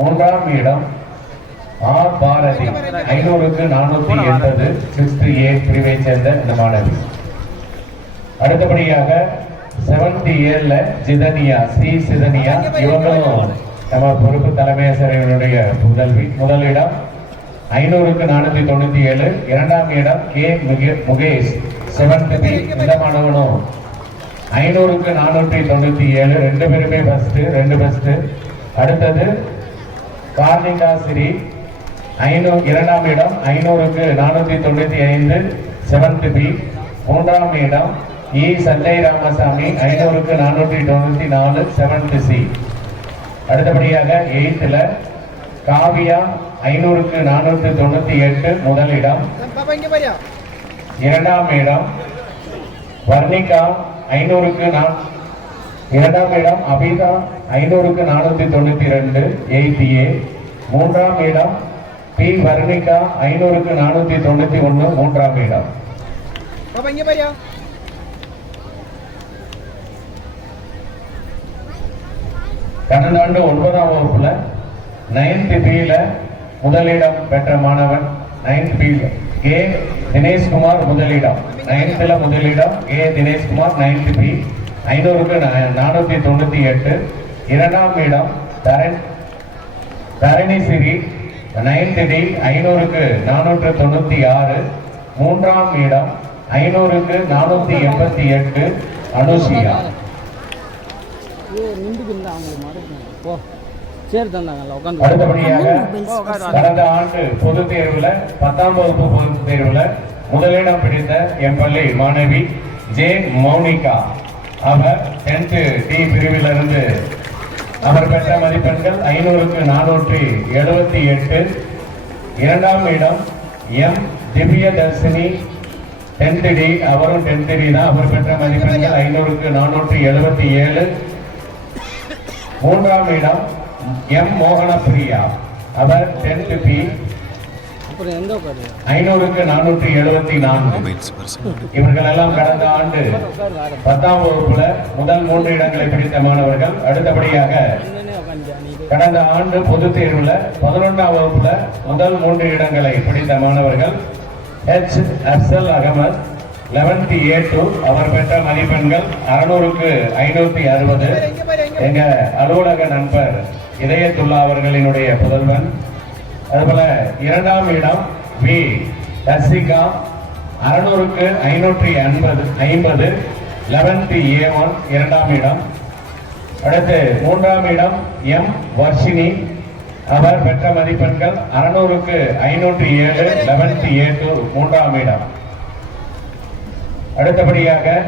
மூன்றாம் இடம் ஆர். பாரதி. ஐநூறுக்கு நானூத்தி எண்பது சிக்ஸ்த் ஏ பிரிவை சேர்ந்த இந்த மாணவி அடுத்தபடியாக செவன்டி ஏழுல ஜிதனியா சி. சிதனியா. இவங்களும் நம்ம பொறுப்பு தலைமை முதல்வி. முதலிடம் ஐநூறுக்கு நானூத்தி தொண்ணூத்தி ஏழு இரண்டாம் இடம் கே. முகே- முகேஷ். செவன்த் பி இந்த மாணவனும் ஐநூறுக்கு நானூற்றி தொண்ணூத்தி ஏழு ரெண்டு பேருமே ஃபர்ஸ்ட் ரெண்டு ஃபர்ஸ்ட் அடுத்தது கார்னிகா ஸ்ரீ ஐநூ இரண்டாம் இடம் ஐநூறுக்கு நானூற்றி தொண்ணூற்றி ஐந்து செவன்த் பி. மூன்றாம் இடம் இ. சஞ்சய் ராமசாமி ஐநூறுக்கு நானூற்றி தொண்ணூற்றி நாலு செவன்த் சி. அடுத்தபடியாக எயித்துல காவியா ஐநூறுக்கு நானூற்றி தொண்ணூற்றி எட்டு முதல் இடம். இரண்டாம் இடம் வர்ணிகா ஐநூறுக்கு நான் இரண்டாம் இடம் அபிதா ஐநூறுக்கு நானூத்தி தொண்ணூத்தி ரெண்டு எயிட் ஏ மூன்றாம் இடம் பி வர்ணிகா ஐநூறுக்கு நானூத்தி தொண்ணூத்தி ஒண்ணு மூன்றாம் இடம். கடந்த ஆண்டு ஒன்பதாம் வகுப்புல நைன்த் பியில முதலிடம் பெற்ற மாணவன் நைன்த் பியில கே தினேஷ்குமார் முதலிடம். நைன்த்ல முதலிடம் கே தினேஷ்குமார் நைன்த் பி ஐநூறுக்கு நானூத்தி தொண்ணூத்தி எட்டு. இரண்டாம் இடம் தரண் தரணி சிறி நைன்த் டி ஐநூறுக்கு நானூற்று தொண்ணூத்தி ஆறு. மூன்றாம் இடம் ஐநூறுக்கு நானூத்தி எண்பத்தி எட்டு அனுஷியா அடுத்தபடியாக கடந்த ஆண்டு பொது தேர்வுல பத்தாம் வகுப்பு பொது தேர்வுல முதலிடம் பிடித்த என் பள்ளி மாணவி ஜே மௌனிகா. அவர் டென்த் டி பிரிவிலிருந்து அவர் பெற்ற மதிப்பெண்கள் ஐநூறுக்கு நானூற்றி எழுபத்தி எட்டு. இரண்டாம் இடம் M Divya Dharshini tenth D அவரும் டென்த் டி தான். அவர் பெற்ற மதிப்பெண்கள் ஐநூறுக்கு நானூற்றி எழுபத்தி ஏழு. மூன்றாம் இடம் எம் மோகனப்பிரியா. அவர் டென்த் பி ஐநூறுக்கு நானூற்றி எழுபத்தி நான்கு. இவர்கள் எல்லாம் கடந்த ஆண்டு பத்தாம் வகுப்புல முதல் மூன்று இடங்களை பிடித்த மாணவர்கள். அடுத்தபடியாக கடந்த ஆண்டு பொதுத் தேர்வுல பதினொன்றாம் வகுப்புல முதல் மூன்று இடங்களை பிடித்த மாணவர்கள். H Afzal Ahamed eleventh A two அவர் பெற்ற மதிப்பெண்கள் அறுநூறுக்கு ஐநூத்தி அறுபது. எங்க அலுவலக நண்பர் இதயத்துல்லா அவர்களினுடைய புதல்வன். அதுபோல இரண்டாம் இடம் வி. ரசிகா. அறுநூறுக்கு ஐநூற்றி ஐம்பது ஐம்பது. லெவன்த் ஏ ஒன் இரண்டாம் இடம். அடுத்து மூன்றாம் இடம் எம் வர்ஷினி. அவர் பெற்ற மதிப்பெண்கள் அறுநூறுக்கு ஐநூற்றி ஏழு லெவன்த் ஏ டூ மூன்றாம் இடம். அடுத்தபடியாக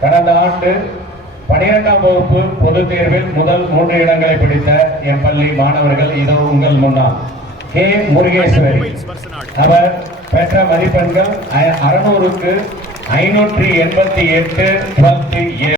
கடந்த ஆண்டு பனிரெண்டாம் வகுப்பு பொதுத் தேர்வில் முதல் மூன்று இடங்களை பிடித்த என் பள்ளி மாணவர்கள் இதோ உங்கள் முன்னால். கே முருகேஸ்வரி. அவர் பெற்ற மதிப்பெண்கள் அறுநூறுக்கு ஐநூற்றி எண்பத்தி எட்டு பத்து ஏ